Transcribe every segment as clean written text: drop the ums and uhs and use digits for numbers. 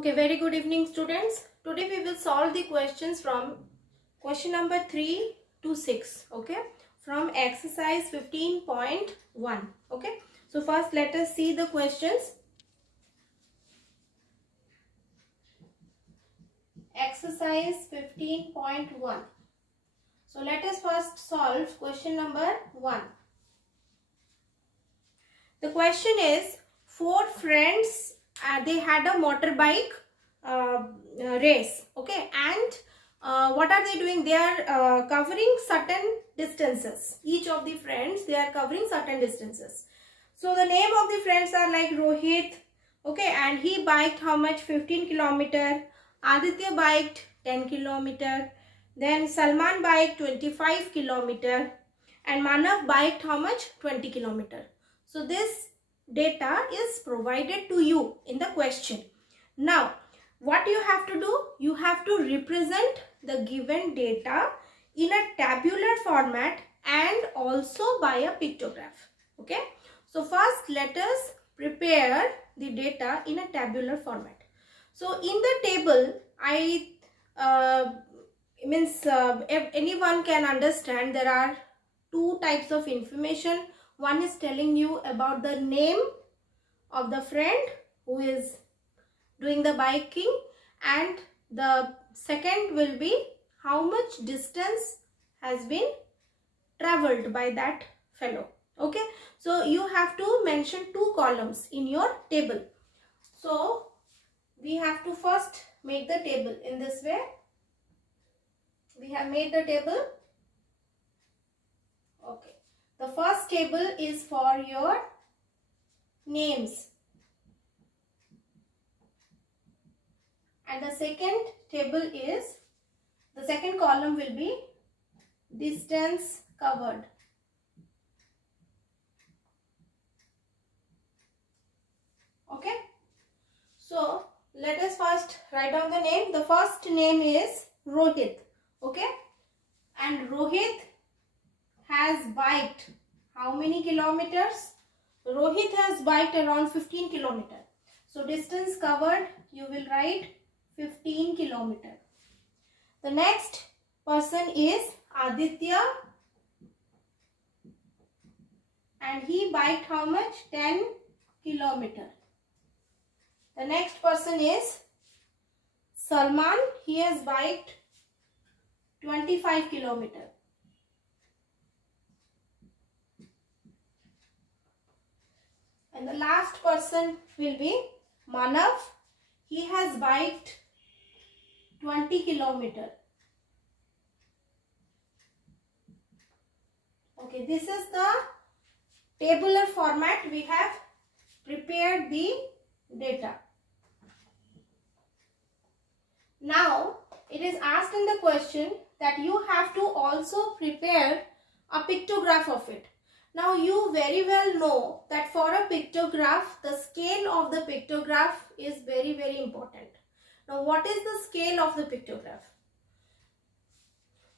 Okay, very good evening students. Today we will solve the questions from question number 3 to 6, okay, from exercise 15.1, okay. So first let us see the questions. Exercise 15.1. So let us first solve question number 1. The question is, four friends, they had a motorbike race, okay, and what are they doing? They are covering certain distances. Each of the friends, they are covering certain distances. So the name of the friends are like Rohit, okay, and he biked how much? 15 kilometer. Aditya biked 10 kilometer. Then Salman biked 25 kilometer. And Manav biked how much? 20 kilometer. So this data is provided to you in the question. Now, what you have to do? You have to represent the given data in a tabular format and also by a pictograph. Okay. So first let us prepare the data in a tabular format. So in the table, anyone can understand there are two types of information. One is telling you about the name of the friend who is doing the biking, and the second will be how much distance has been traveled by that fellow. Okay, so you have to mention two columns in your table. So we have to first make the table in this way. We have made the table. Okay, the first table is for your names, and the second table is, the second column will be distance covered. Okay, so let us first write down the name. The first name is Rohit, okay, and Rohit has biked how many kilometers? Rohit has biked around 15 kilometers. So distance covered, you will write 15 kilometers. The next person is Aditya, and he biked how much? 10 kilometers. The next person is Salman. He has biked 25 kilometers. And the last person will be Manav. He has biked 20 kilometers. Okay, this is the tabular format. We have prepared the data. Now, it is asked in the question that you have to also prepare a pictograph of it. Now, you very well know that for a pictograph, the scale of the pictograph is very, very important. Now, what is the scale of the pictograph?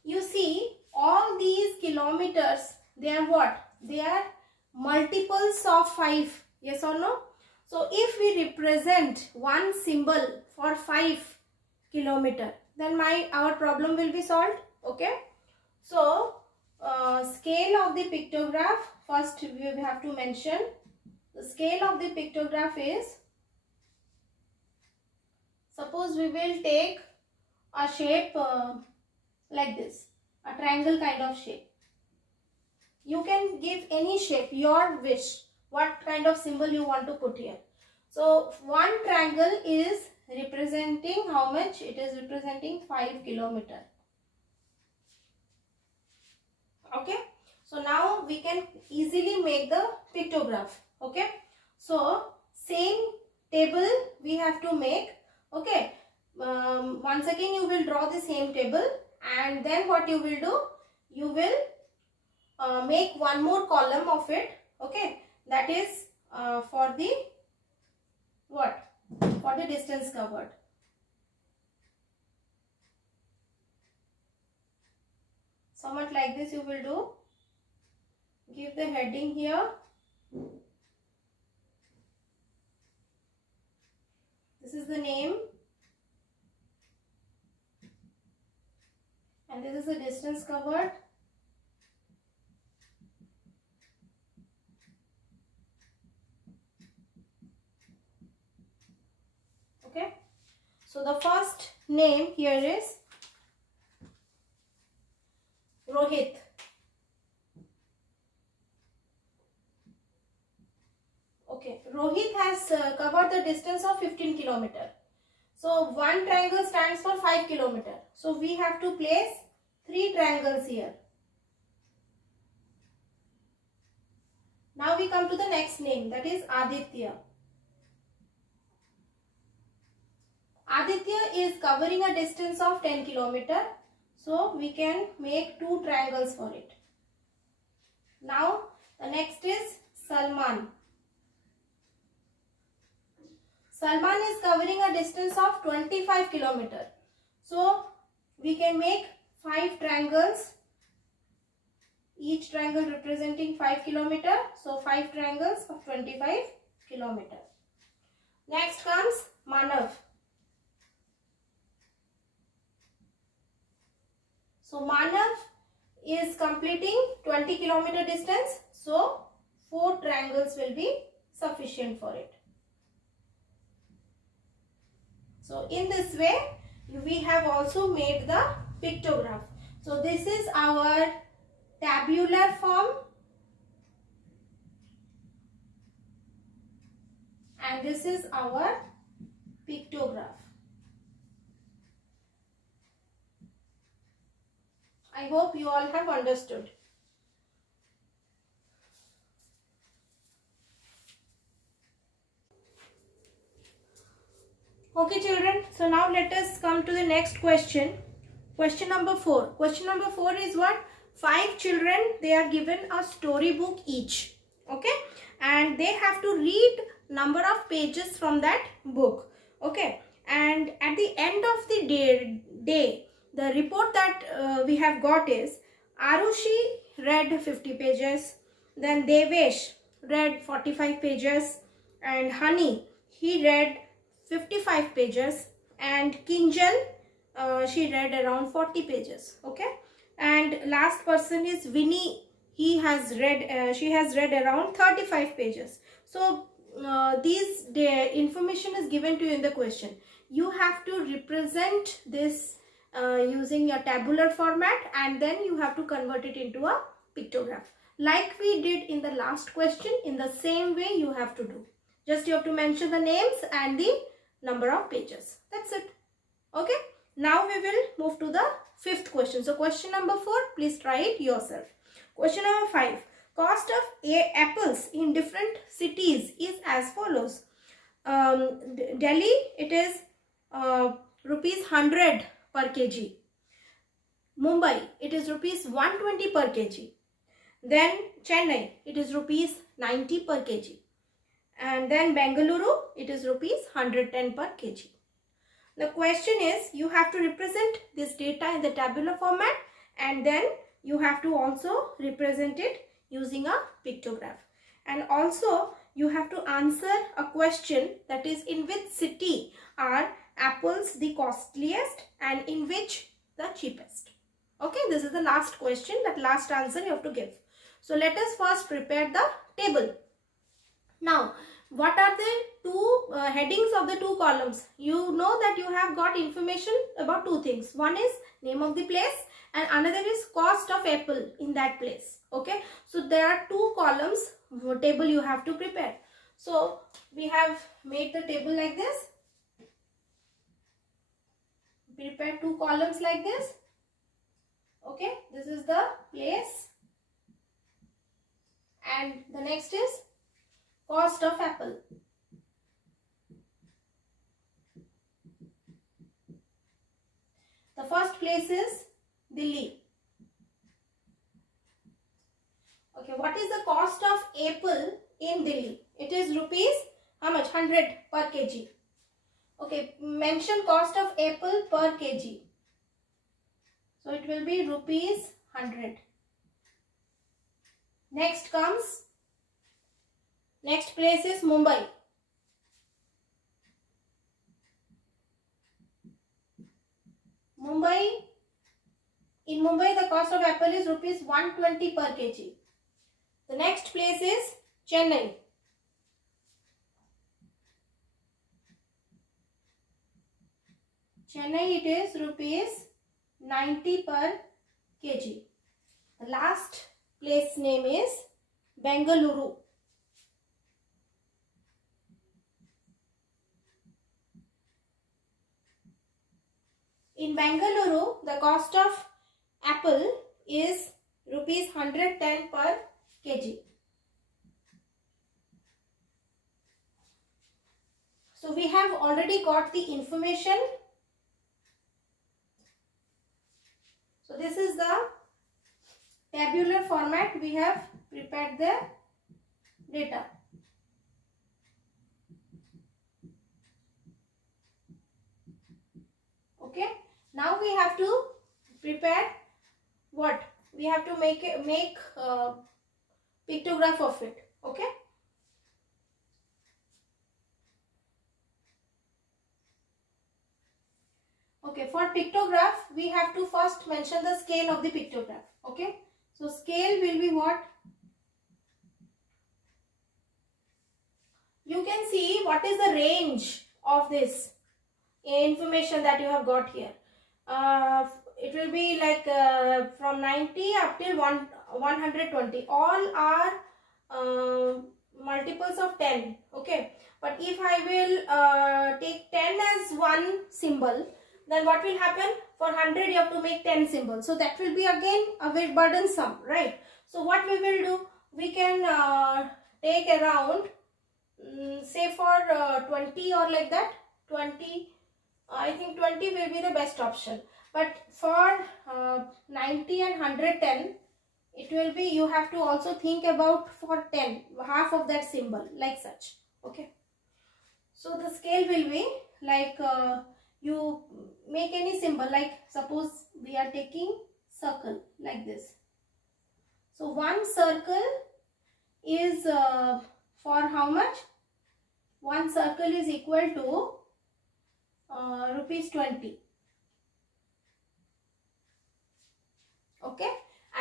You see, all these kilometers, they are what? They are multiples of 5. Yes or no? So, if we represent one symbol for 5 kilometers, then our problem will be solved. Okay. So, scale of the pictograph, first we have to mention the scale of the pictograph is, suppose we will take a shape like this, a triangle kind of shape. You can give any shape, your wish, what kind of symbol you want to put here. So one triangle is representing how much? It is representing 5 kilometers. Okay, so now we can easily make the pictograph. Okay, so same table we have to make. Okay, once again you will draw the same table, and then what you will do? You will make one more column of it. Okay, that is for the what? For the distance covered. Somewhat like this you will do. Give the heading here. This is the name. And this is the distance covered. Okay. So the first name here is Rohit. Okay, Rohit has covered the distance of 15 kilometer. So one triangle stands for 5 kilometer. So we have to place 3 triangles here. Now we come to the next name, that is Aditya. Aditya is covering a distance of 10 kilometer. So we can make 2 triangles for it. Now the next is Salman. Salman is covering a distance of 25 kilometer. So we can make 5 triangles, each triangle representing 5 kilometer. So 5 triangles of 25 kilometer. Next comes Manav. So Manav is completing 20 kilometer distance. So 4 triangles will be sufficient for it. So in this way, we have also made the pictograph. So this is our tabular form and this is our pictograph. I hope you all have understood. Okay children, so now let us come to the next question. Question number 4. Question number 4 is what? 5 children, they are given a storybook each. Okay, and they have to read number of pages from that book. Okay, and at the end of the day the report that we have got is Arushi read 50 pages, then Devesh read 45 pages, and Honey, he read 55 pages, and Kinjal, she read around 40 pages. Okay, and last person is Vinny, he has read she has read around 35 pages. So the information is given to you in the question. You have to represent this using a tabular format, and then you have to convert it into a pictograph like we did in the last question. In the same way you have to do. Just you have to mention the names and the number of pages. That's it. Okay. Now we will move to the 5th question. So question number 4, please try it yourself. Question number 5. Cost of apples in different cities is as follows. Delhi, it is rupees 100 per kg. Mumbai, it is rupees 120 per kg. Then Chennai, it is rupees 90 per kg. And then Bengaluru, it is rupees 110 per kg. The question is, you have to represent this data in the tabular format, and then you have to also represent it using a pictograph. And also you have to answer a question, that is, in which city are apples the costliest and in which the cheapest. Okay, this is the last question, that last answer you have to give. So let us first prepare the table. Now, what are the two headings of the 2 columns? You know that you have got information about 2 things. One is name of the place and another is cost of apple in that place. Okay, so there are 2 columns table you have to prepare. So we have made the table like this. Prepare 2 columns like this. Okay, this is the place, and the next is cost of apple. The first place is Delhi. Okay, what is the cost of apple in Delhi? It is rupees, how much? 100 per kg. Okay, mention cost of apple per kg. So it will be rupees 100. Next place is Mumbai. Mumbai. In Mumbai, the cost of apple is rupees 120 per kg. The next place is Chennai. Chennai, it is rupees 90 per kg. The last place name is Bengaluru. In Bengaluru, the cost of apple is rupees 110 per kg. So we have already got the information. So this is the tabular format. We have prepared the data. Okay. Now we have to prepare what? We have to make pictograph of it. Okay. Okay, for pictograph, we have to first mention the scale of the pictograph. Okay. So scale will be what? You can see what is the range of this information that you have got here. It will be like from 90 up till 120. All are multiples of 10. Okay. But if I will take 10 as one symbol, then what will happen? For 100 you have to make 10 symbols. So that will be again a bit burdensome, right? So what we will do? We can take around say for 20 or like that. 20. I think 20 will be the best option. But for 90 and 110, it will be, you have to also think about for 10, half of that symbol, like such. Okay. So the scale will be like you make any symbol, like suppose we are taking circle like this. So one circle is for how much? One circle is equal to rupees 20. Okay,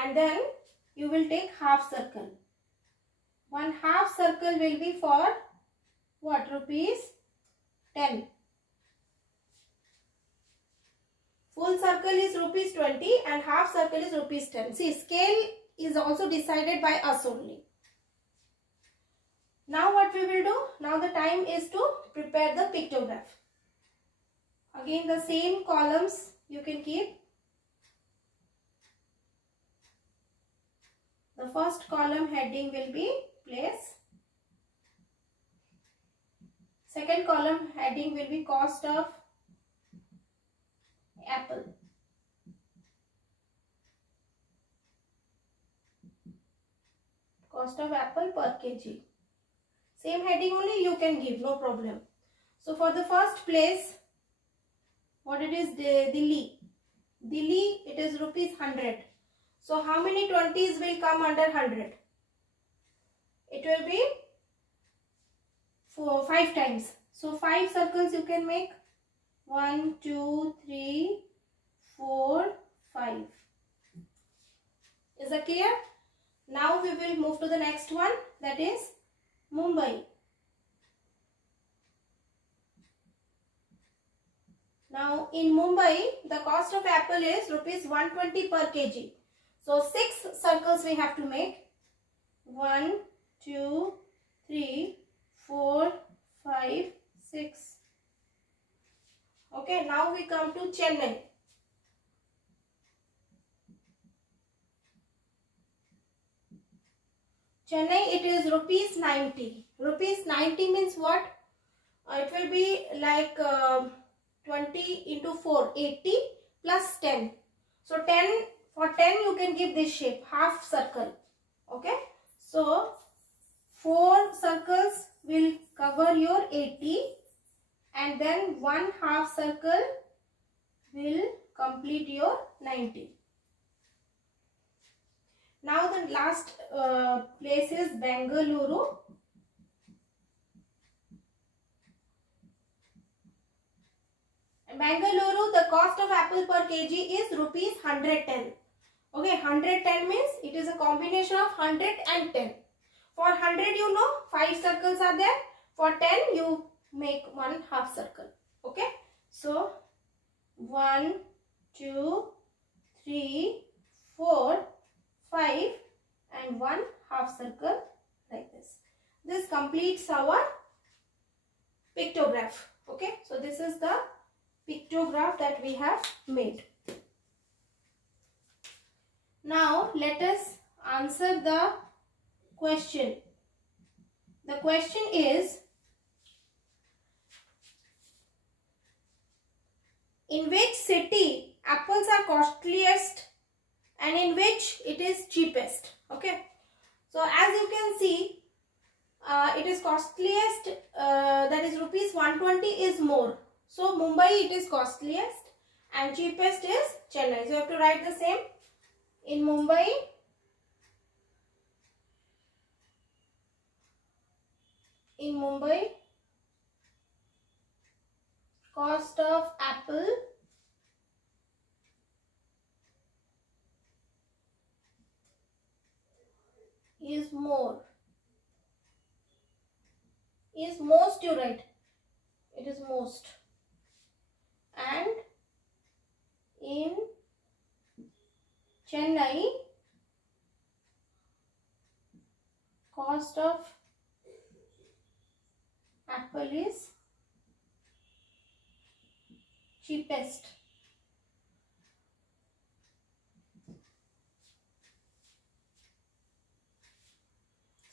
and then you will take half circle. One half circle will be for what? Rupees 10. Full circle is rupees 20 and half circle is rupees 10. See, scale is also decided by us only. Now what we will do? Now the time is to prepare the pictograph. Again the same columns you can keep. The first column heading will be place. Second column heading will be cost of apple. Cost of apple per kg. Same heading only you can give, no problem. So for the first place, what it is? Delhi. Delhi, it is rupees 100. So how many 20s will come under 100? It will be 5 times. So 5 circles you can make. 1, 2, 3, 4, 5. Is that clear? Now we will move to the next one, that is Mumbai. Now in Mumbai, the cost of apple is rupees 120 per kg. So 6 circles we have to make. 1, 2, 3, 4, 5, 6. Okay, now we come to Chennai. Chennai, it is rupees 90. Rupees 90 means what? It will be like 20 into 4, 80 plus 10. So 10, for 10 you can give this shape, half circle. Okay. So 4 circles will cover your 80 and then 1 half circle will complete your 90. Now the last place is Bengaluru. And Bengaluru, the cost of apple per kg is rupees 110. Okay, 110 means it is a combination of 100 and 10. For 100, you know, 5 circles are there. For 10, you make one half circle. Okay, so 1, 2, 3, 4, 5 and one half circle like this. This completes our pictograph. Okay, so this is the pictograph that we have made. Now let us answer the question. The question is, in which city apples are costliest and in which it is cheapest? Okay, so as you can see, it is costliest, that is rupees 120 is more. So Mumbai it is costliest and cheapest is Chennai. So you have to write the same. In Mumbai, cost of apple is more. Is most, you write. It is most. And in Chennai, cost of apple is cheapest.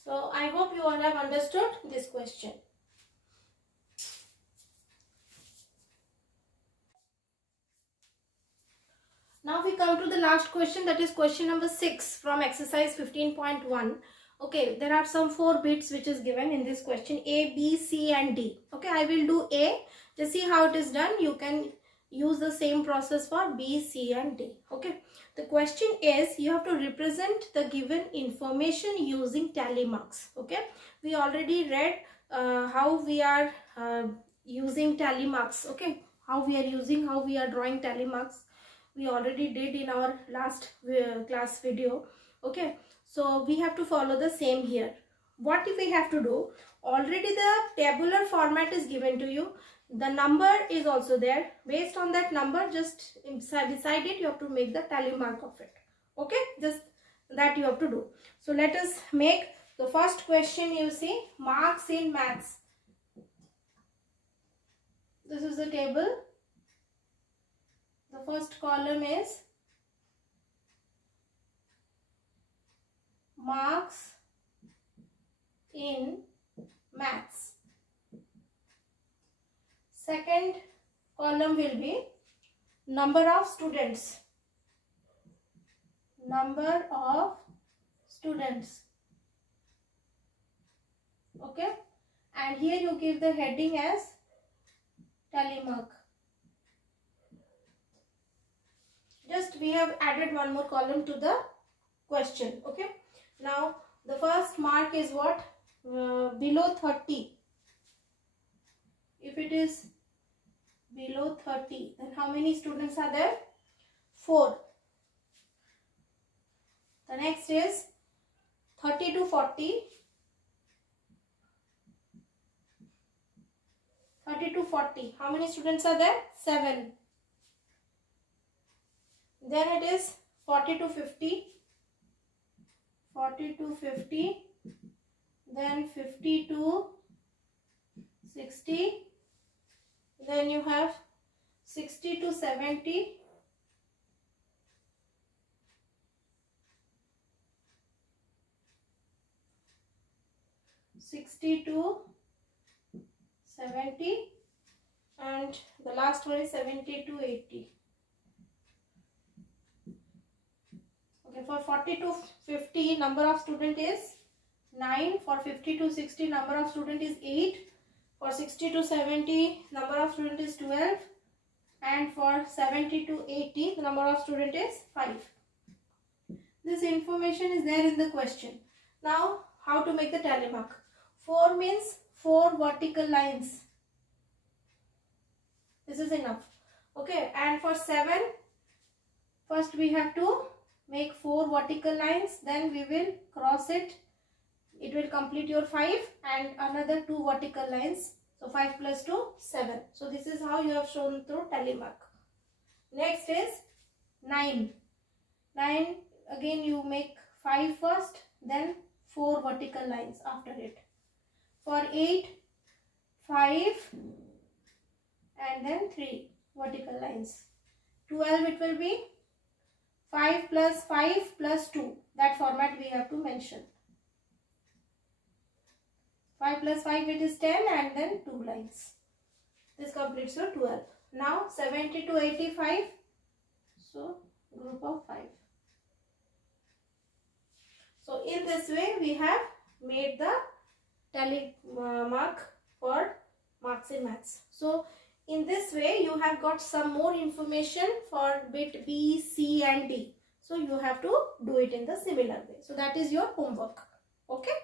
So I hope you all have understood this question. Now we come to the last question, that is question number 6 from exercise 15.1. Okay, there are some 4 bits which is given in this question, A, B, C and D. Okay, I will do A. Just see how it is done. You can use the same process for B, C and D. Okay, the question is, you have to represent the given information using tally marks. Okay, we already read how we are using tally marks. Okay, how we are drawing tally marks. We already did in our last class video. Okay, so we have to follow the same here. What if we have to do? Already the tabular format is given to you. The number is also there. Based on that number, just beside it, you have to make the tally mark of it. Okay, just that you have to do. So let us make the first question. You see, marks in maths. This is the table. The first column is marks in maths. Second column will be number of students. Number of students. Okay, and here you give the heading as tally mark. Just we have added one more column to the question. Okay, now the first mark is what? Below 30. If it is below 30, then how many students are there? 4. The next is 30 to 40. 30 to 40. How many students are there? 7. Then it is 40 to 50. 40 to 50. Then 50 to 60. Then you have 60 to 70. 60 to 70, and the last one is 70 to 80. Okay, for 40 to 50 number of student is 9. For 50 to 60 number of student is 8. For 60 to 70 number of student is 12. And for 70 to 80 the number of student is 5. This information is there in the question. Now how to make the tally mark? 4 means 4 vertical lines. This is enough. Okay, and for 7, first we have to make 4 vertical lines, then we will cross it. It will complete your 5 and another 2 vertical lines. So 5 plus 2, 7. So this is how you have shown through tally mark. Next is 9. 9, again you make 5 first, then 4 vertical lines after it. For 8, 5 and then 3 vertical lines. 12 it will be 5 plus 5 plus 2. That format we have to mention. 5 plus 5 it is 10 and then 2 lines. This completes your 12. Now 70 to 85. So group of 5. So in this way we have made the tally mark for marks in maths. So in this way you have got some more information for bit B, C and D. So you have to do it in the similar way. So that is your homework. Okay.